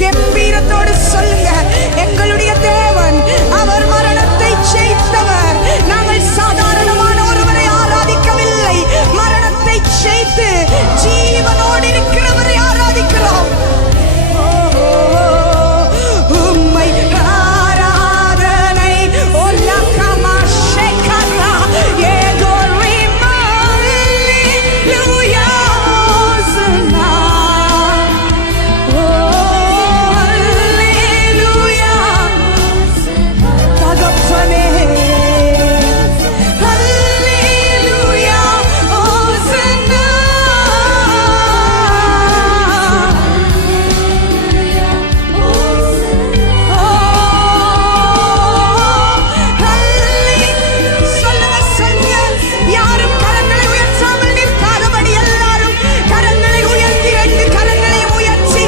கம்பீரத்தோடு சொல்லுங்க, எங்களுடைய தேவன் அவர் மரணத்தை ஜெயித்தவர். நாங்கள் சாதாரணமான ஒருவரை ஆராதிக்கவில்லை, மரணத்தை ஜெயித்து ஜீவனோடு இருக்கிறவரை ஆராதிக்கிறோம். உம்மை ஆராதனை ஒல்லகமா ஷேகரா ஏகோரி ஹல்லேலூயா ஹோசன்னா ஹல்லேலூயா தகப்பனே ஹல்லேலூயா ஹோசன்னா சொல்லுங்க. யாரும் கரங்களை உயர்த்தாமல் நிற்காதபடி எல்லாரும் கரங்களை உயர்த்தி 2 கரங்களையும் உயர்த்தி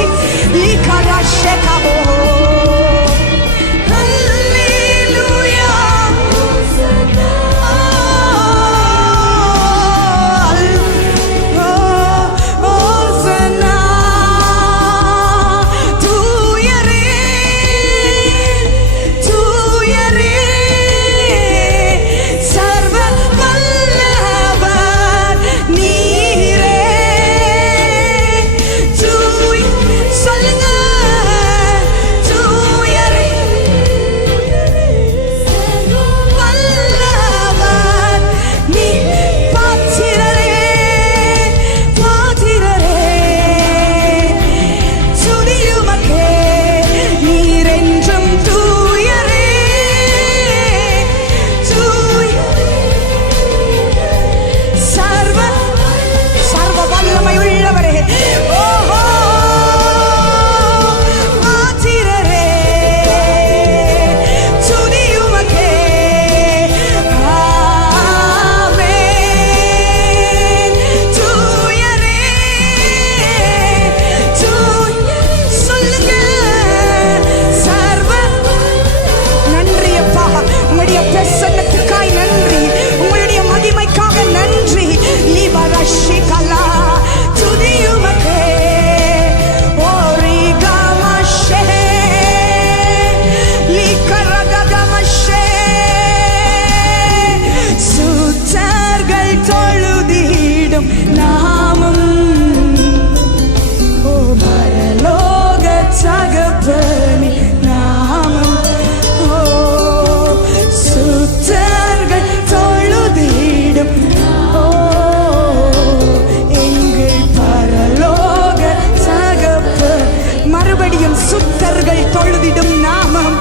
சுத்தர்கள் தொழுதிடும் நாமம்,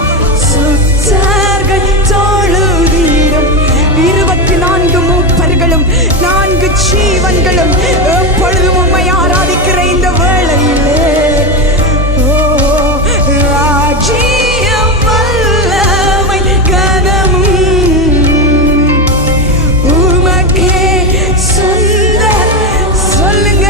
சுத்தர்கள் தொழுதிடும் 24 மூப்பர்களும் 4 ஜீவன்களும் எப்பொழுதும் உம்மை ஆராதிக்கிற இந்த வேளையிலே ராஜ்யம் வல்லமை கனமும் உமக்கே சொந்த. சொல்லுங்க,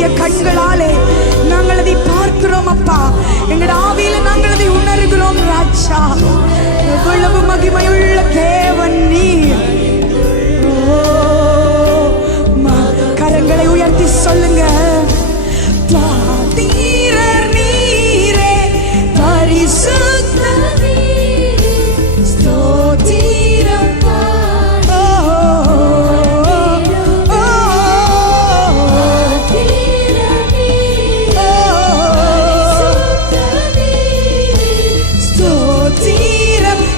ஆவிக்குரிய கண்களாலே நாங்கள் அதை பார்க்கிறோம் அப்பா. எங்கள் ஆவியில நாங்கள் அதை உணர்கிறோம் ராஜா. எவ்வளவு மகிமையுள்ள தேவன் நீர். கரங்களை உயர்த்தி சொல்லுங்க. பாதீரர் நீரே, பரிசுத்தர் நீரே, ஸ்தோத்திரம்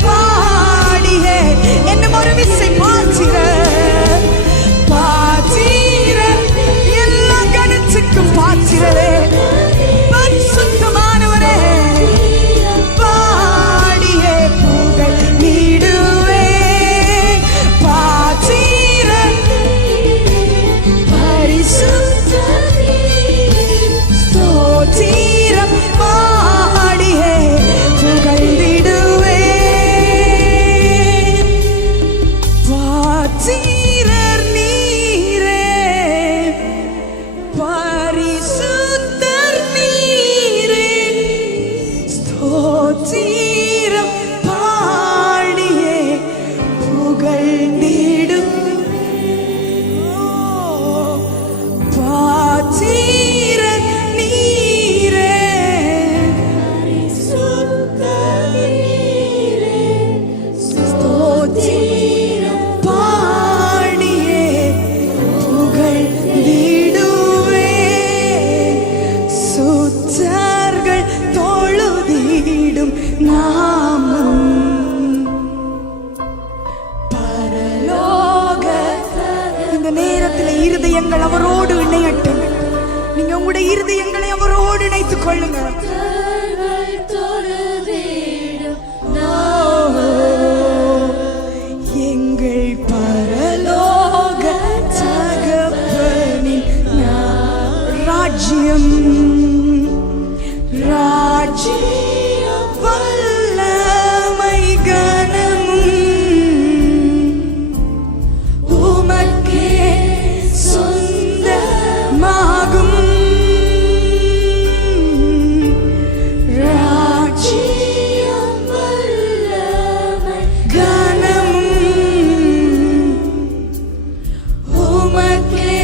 பாடியே என்னும் ஒரு விசை பாத்திர பாத்திரரே, பரிசுத்தமானவரே, பாடியே புகழ் நீடுவே. பாத்திரர் பரிசுத்தர் ஸ்தோத்திரம் பாடியே புகழ்ந்திடுவே. பாத்திரர் நீரே, பரிசுத்தர் நீரே, ஸ்தோத்திரம் பாடியே புகழ்ந்திடும். பாத்திரர் நீரே, பரிசுத்தர் நீரே, ஸ்தோத்திரம் பாடியே புகழ்ந்திடுவே. சுத்தர்கள் தொழுதிடும் நாமம் பரலோக. இந்த நேரத்தில் இருதயங்கள் அவரோடு இணையட்டும். நீங்க உங்களுடைய இருதயங்களை அவரோடு இணைத்துக் கொள்ளுங்க. எங்கள் பரலோக தகப்பனின் ராஜ்யம், ராஜ்யம் வல்லமை கனமும் உமக்கே சொந்தமாகும். ராஜ்யம் வல்லமை கனமும் உமக்கே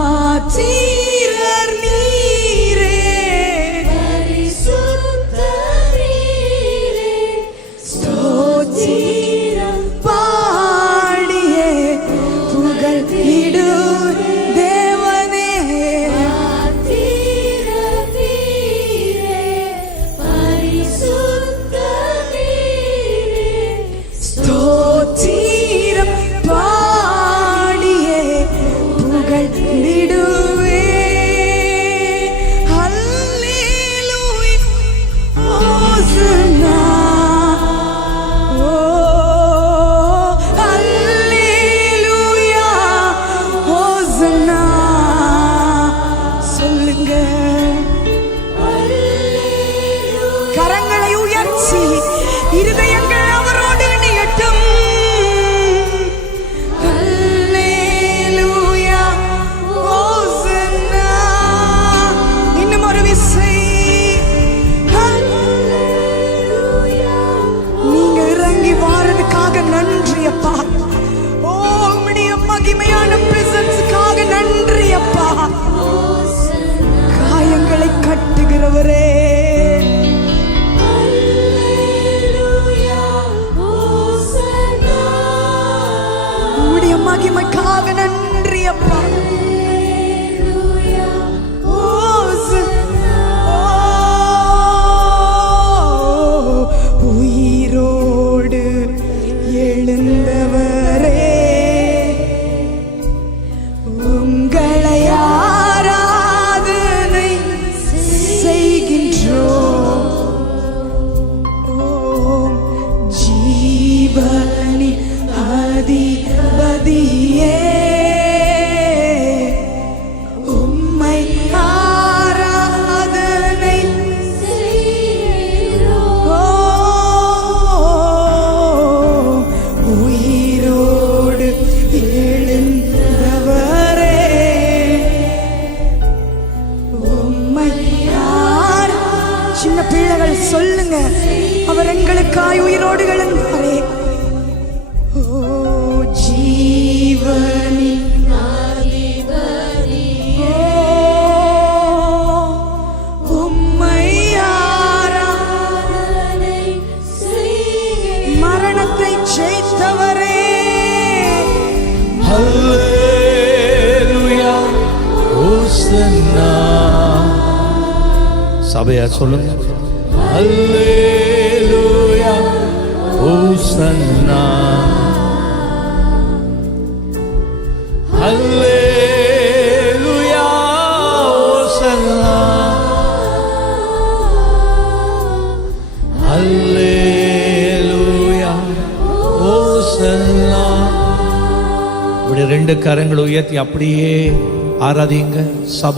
பாத்திரர் நீரே, பரிசுத்தர் நீரே, ஸ்தோத்திரம் பாடியே புகழ்ந்திடும் தேவனே. பாத்திரர் நீரே, பரிசுத்தர் நீரே, ஸ்தோத்திரம் பாடியே புகழ்ந்திடுவே. ஹல்லேலூயா, ஹோசன்னா. ஓ ஹல்லேலூயா, ஹோசன்னா. சொல்லுங்க. கரங்களை உயர்த்தி இருதயங்கள் அவரோடு இணையட்டும். ஹல்லேலூயா, ஹோசன்னா. இன்னும் ஒரு விசை. நீங்க இறங்கி வாரதுக்காக நன்றி அப்பா. ஓ உம்முடைய மகிமையான பிரசன்ஸ்க்காக நன்றி அப்பா. காயங்களை கட்டுகிறவரே, உம்முடைய மகிமைக்காக நன்றி அப்பா. உயிரோடு எழுந்தவரே, உங்களை ஆராதனை செய்கின்றோம். ஓம் ஜீவனி அதிபதியே, மறுபடியுமாய் உயிரோடு எழுந்தாரே. ஓ ஜீவனின் அதிபதி, உம்மை ஆராதனை செய்கிறேன். மரணத்தை ஜெயித்தவரே, ஹல்லேலூயா ஹோசன்னா. சபையா சொல்லுங்க, ஹல்லேலூயா ஹோசன்னா, ஹல்லேலூயா ஹோசன்னா, ஹல்லேலூயா ஹோசன்னா. இப்படி ரெண்டு கரங்களை உயர்த்தி அப்படியே ஆராதிங்க. சபை